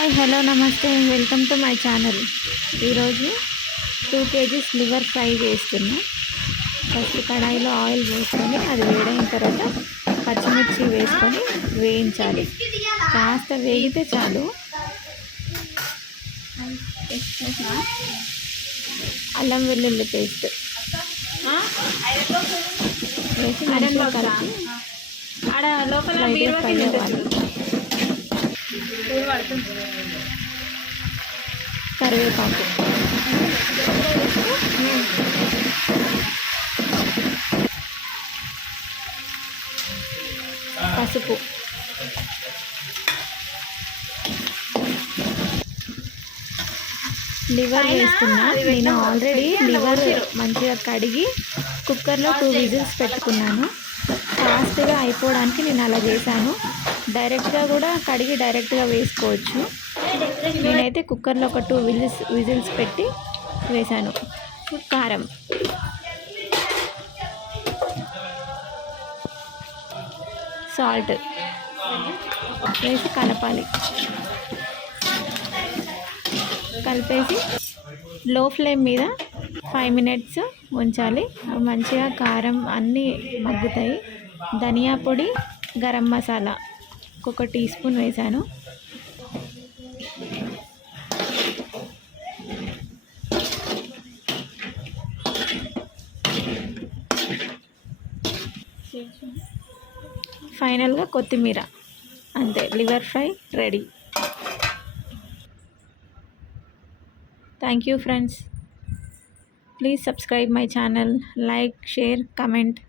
Hi hello నమస్తే welcome to my channel. ఈరోజు 2 kgs liver fry చేస్తున్నా. ఫస్ట్ కడాయిలో ఆయిల్ పోసుకొని అది వేడైన తర్వాత పచ్చిమిర్చి వేసుకొని వేయించాలి. కాస్త వేగితే చాలు. అల్లం వెల్లుల్లి పేస్ట్ వేసి మంచిగా కలిపి ఫ్రై అవ్వాలి. కరివేపాకు, పసుపు, లివర్ వేస్తున్నా. నేను ఆల్రెడీ లివర్ మంచిగా కడిగి కుక్కర్లో 2 విజిల్స్ పెట్టుకున్నాను. ఫాస్ట్గా అయిపోవడానికి నేను అలా చేశాను. డైరెక్ట్గా కూడా కడిగి డైరెక్ట్గా వేసుకోవచ్చు. నేనైతే కుక్కర్లో ఒక 2 విజిల్స్ పెట్టి వేశాను. కారం, సాల్ట్ వేసి కలపాలి. కలిపేసి లో ఫ్లేమ్ మీద 5 minutes ఉంచాలి. మంచిగా కారం అన్నీ మగ్గుతాయి. ధనియా పొడి, గరం మసాలా 1 టీ స్పూన్ వేసాను. ఫైనల్గా కొత్తిమీర. అంతే, liver fry ready. Thank you friends. Please subscribe my channel, like, share, comment.